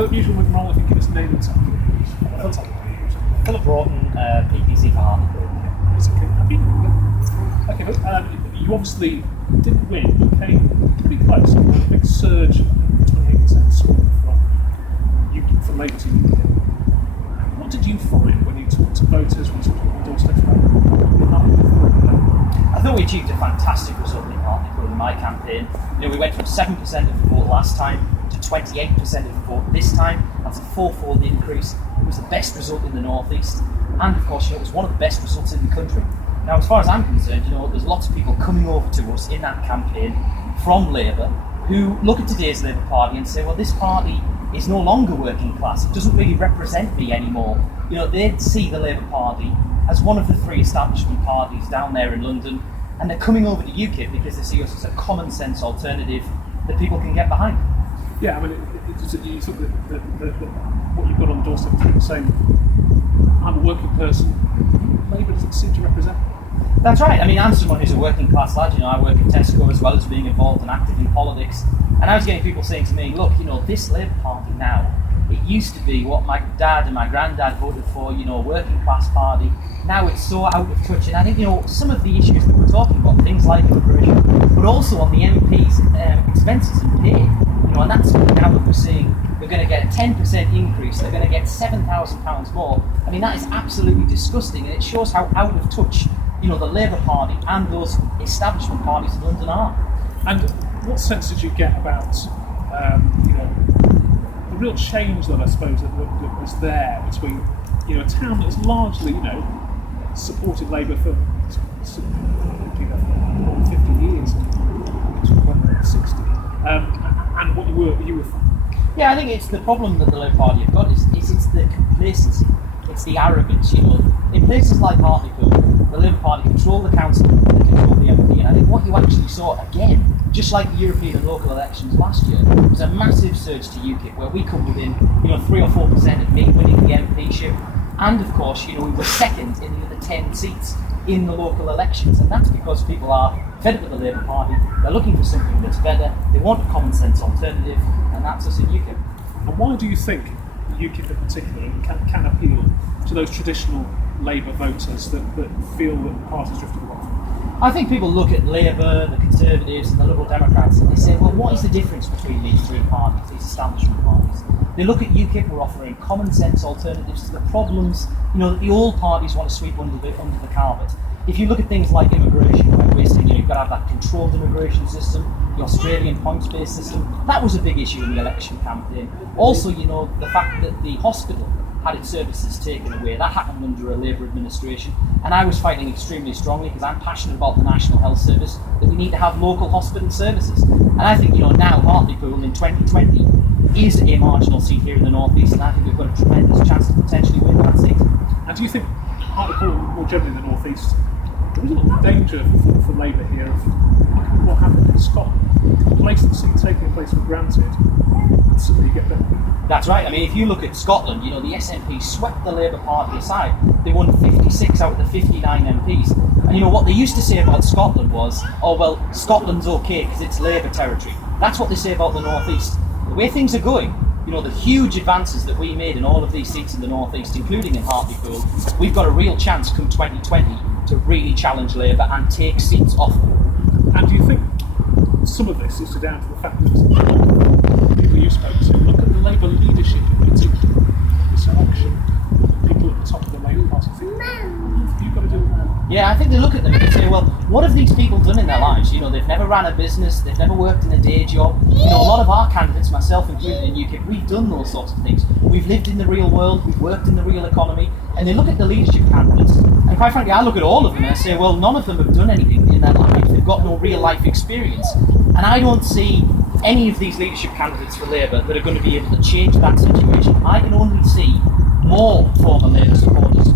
Phillip Broughton with role, I think, in his name and something. Phillip Broughton, PPC for Hartlepool. Okay, but you obviously didn't win, you came pretty close. There was a big surge, 28% swing from Labour to UKIP. What did you find when you talked to voters, when you talked to people on doorsteps I thought we achieved a fantastic result in Hartlepool in my campaign. We went from 7% of the vote last time to 28% of the vote this time. That's a fourfold increase. It was the best result in the North East, and of course, it was one of the best results in the country. Now, as far as I'm concerned, there's lots of people coming over to us in that campaign from Labour who look at today's Labour Party and say, well, this party is no longer working class. It doesn't really represent me anymore. They'd see the Labour Party as one of the three establishment parties down there in London, and they're coming over to UKIP because they see us as a common sense alternative that people can get behind. Yeah, I mean, you think that what you've got on the doorstep is people saying, I'm a working person, Labour doesn't seem to represent me. That's right. I mean, I'm someone who's a working class lad. I work at Tesco as well as being involved and active in politics. And I was getting people saying to me, look, this Labour Party now, it used to be what my dad and my granddad voted for, a working class party. Now it's so out of touch. And I think, some of the issues that we're talking about, things like immigration, but also on the MP's expenses and pay, and that's now that we're seeing they're going to get a 10% increase, they're going to get £7,000 more. I mean, that is absolutely disgusting, and it shows how out of touch, the Labour Party and those establishment parties in London are. And what sense did you get about, the real change that I suppose that was there between, a town that's largely, supported Labour for more than 50 years, and 60, and what you were from? Yeah, I think it's the problem that the Labour Party have got is it's the complacency, it's the arrogance. In places like Hartlepool, the Labour Party control the council, they control the MP, and I think what you actually saw again, just like the European and local elections last year, was a massive surge to UKIP, where we come within 3 or 4% of winning the MPship, and of course, we were second in the other 10 seats in the local elections, and that's because people are fed up with the Labour Party. They're looking for something that's better. They want a common sense alternative, and that's us in UKIP. And why do you think UKIP in particular can appeal to those traditional Labour voters that feel that the party's drifted away? I think people look at Labour, the Conservatives and the Liberal Democrats and they say, well, what is the difference between these three parties, these establishment parties? They look at UKIP, we're offering common sense alternatives to the problems that the old parties want to sweep under the carpet. If you look at things like immigration, where we're saying you've got to have that controlled immigration system, the Australian points-based system, that was a big issue in the election campaign. Also, the fact that the hospital had its services taken away, that happened under a Labour administration, and I was fighting extremely strongly because I'm passionate about the National Health Service, that we need to have local hospital services. And I think, now Hartlepool in 2020 is a marginal seat here in the North East, and I think we've got a tremendous chance to potentially win that seat. And do you think Hartlepool, more generally in the North East, there is a lot of danger for Labour here of what happened in Scotland? A place that seemed taking a place for granted, and suddenly you get better. That's right. I mean, if you look at Scotland, the SNP swept the Labour Party aside. They won 56 out of the 59 MPs. And what they used to say about Scotland was, oh, well, Scotland's okay because it's Labour territory. That's what they say about the North East. The way things are going, the huge advances that we made in all of these seats in the North East, including in Hartlepool, we've got a real chance come 2020 to really challenge Labour and take seats off them. And do you think some of this is down to the fact that people you spoke to look at the Labour leadership in particular, this election, people at the top of the Labour Party think, you've got to do it now? Yeah, I think they look at them and they say, well, what have these people done in their lives? They've never ran a business, they've never worked in a day job. A lot of our candidates, myself included in UKIP, we've done those sorts of things. We've lived in the real world, we've worked in the real economy, and they look at the leadership candidates, and quite frankly, I look at all of them and I say, well, none of them have done anything in their life. They've got no real life experience. And I don't see any of these leadership candidates for Labour that are going to be able to change that situation. I can only see more former Labour supporters